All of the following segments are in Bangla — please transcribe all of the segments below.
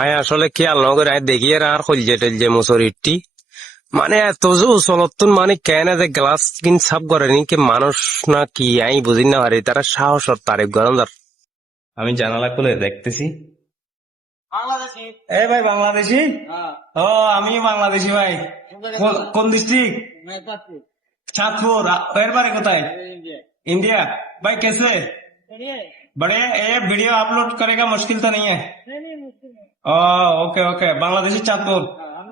আয় আসলে খেয়াল নগর আয় দেখি আর খলজে টলজে মুসরিটি মানে এত যে উচলতন মানে কেন যে গ্লাস কিন সাফ করে নি কি মানুষ না কি আমি বুঝি না পারি তারা সাহস আর তারিফ গরম আমি জানালা খুলে দেখতেছি। বাংলাদেশি। এ ভাই বাংলাদেশি? হ্যাঁ। ও আমি বাংলাদেশি ভাই। কোন জায়গা থেকে? কোন ডিস্ট্রিক্ট? মেদিনীপুর। চাঁদপুর। এর বাড়ি কোথায়? इंडिया। इंडिया। भाई कैसे? चलिए। बड़े ये वीडियो अपलोड करेगा मुश्किल तो नहीं है? नहीं मुश्किल नहीं। ও ওকে ওকে বাংলাদেশি চাঁদপুর।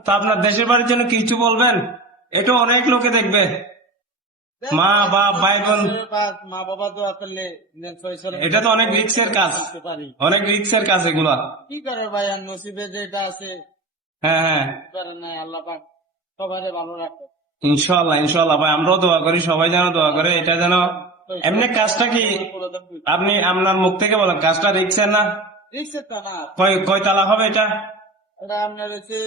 তা আপনার দেশের বাড়ির জন্য কিছু বলবেন? এটা অনেক লোকে দেখবে। মা বাপ ভাই বোন মা বাবা দোয়া করলে এটা তো অনেক রিক্সের কাজ, করতে পারি। অনেক রিক্সের কাজ এগুলা। কি করে ভাই আর নসিবে যেটা আছে হ্যাঁ হ্যাঁ পারে না, আল্লাহ পাক সবাই ভালো রাখে। ইনশাল্লাহ ইনশাল্লাহ ভাই আমরাও দোয়া করি, সবাই যেন দোয়া করে। এটা যেন এমনি কাজটা কি আপনি আপনার মুখ থেকে বলেন, কাজটা রিক্সের না? রিক্সের তা না, কয় তালা হবে এটা? এটা আপনার হচ্ছে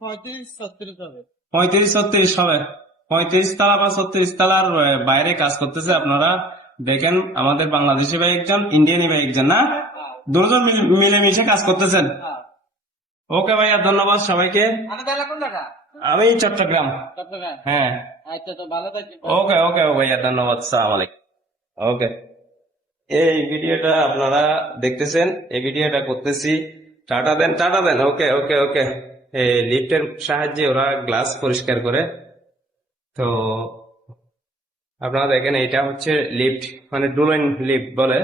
35-36 হবে। 35-36 হবে। 35 তালা বা 36 তালার বাইরে কাজ করতেছে আপনারা দেখেন। আমাদের বাংলাদেশি ভাই একজন, ইন্ডিয়ানি ভাই একজন, না দুজন মিলেমিশে কাজ করতেছেন। হ্যাঁ। ওকে ভাইয়া ধন্যবাদ সবাইকে। আমি তাহলে কোন জায়গা? আমি চট্টগ্রাম। চট্টগ্রাম। হ্যাঁ আচ্ছা, তো ভালো থাকবেন। ওকে ওকে ভাইয়া ধন্যবাদ, সালাম আলাইকুম। ওকে, এই ভিডিওটা আপনারা দেখতেছেন, এই ভিডিওটা করতেছি। টাটা দেন টাটা দেন। ওকে ওকে ওকে। এই লিফটের সাহায্যে ওরা গ্লাস পরিষ্কার করে। তো আপনারা দেখেন এটা হচ্ছে লিফট, মানে ডুলাইন লিফট বলে।